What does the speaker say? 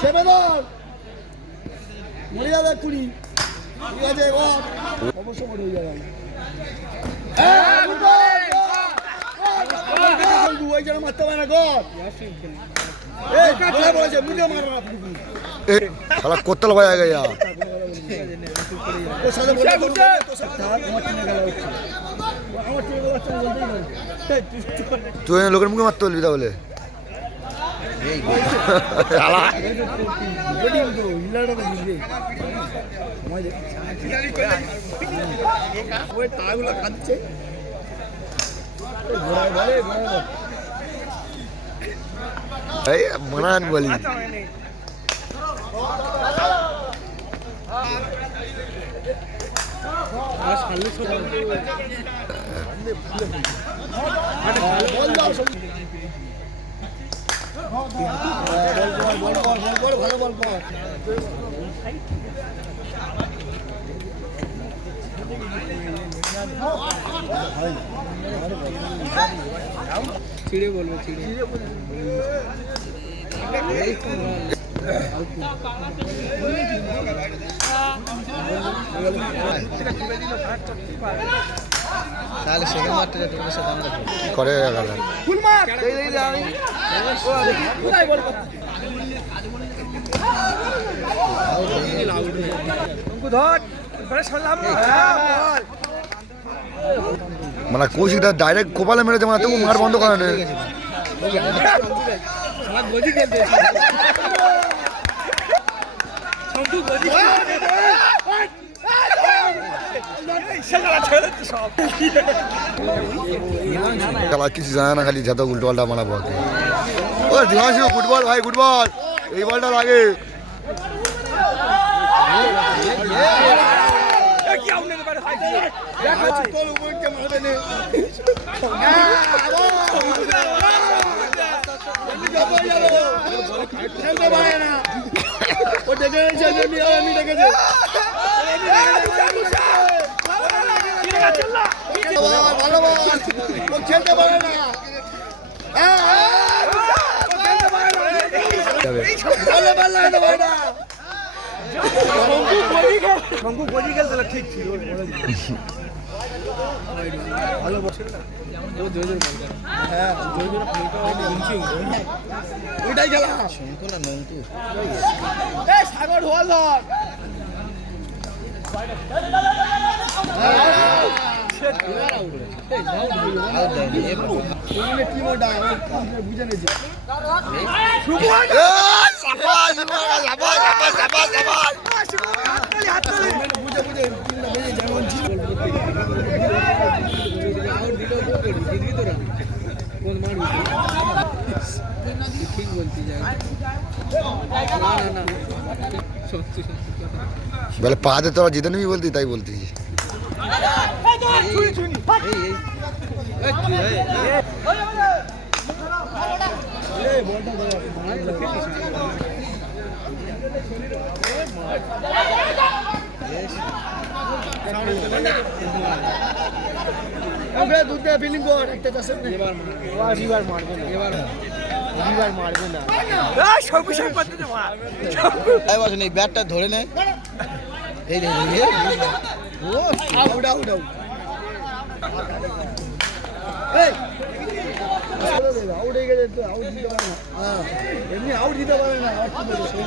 চেপে মহিলাদের কুড়ি। ঠিক আছে অবশ্য মনে হয়ে যাবে সারা ভাই তুই লোকের মুখে মারতে বলবি তাহলে? মানান বলি বল দাও সব বল বল বল বল বল ভালো বল কর ছিঁড়ে বলব ছিঁড়ে তাহলে সেখানে মারতে যেতে হবে সেটা আমরা কি করে গেল ফুল মার কোথায় বল কর মানে কৌশিকটা ডাইরেক্ট কোপালে মেরেছে মানে তবু মার বন্ধ করে না খেলতে খেলা কিছু জানে না খালি যত উল্টো পাল্টা মারা বলতে ও দিমাশু ফুটবল ভাই ফুটবল এই বলটা লাগে খেলতে পারে না ও দেখে আমি দেখেছে বল খেলতে পারে না ও খেলতে পারে না। ভালো বল না শঙ্কু সাগর হল ঠিক বলছি বলে পাতে তোরা জিতে নিবি বলতি তাই বলতি দুধে ফিলিং কর একটা চাষের এবার মারবে না এবার মারবে না বসে ব্যাটটা ধরে নে। એ રે રે ઓ આ ઉડા ઉડા એ આવડી ગયા આવડી દીધા હા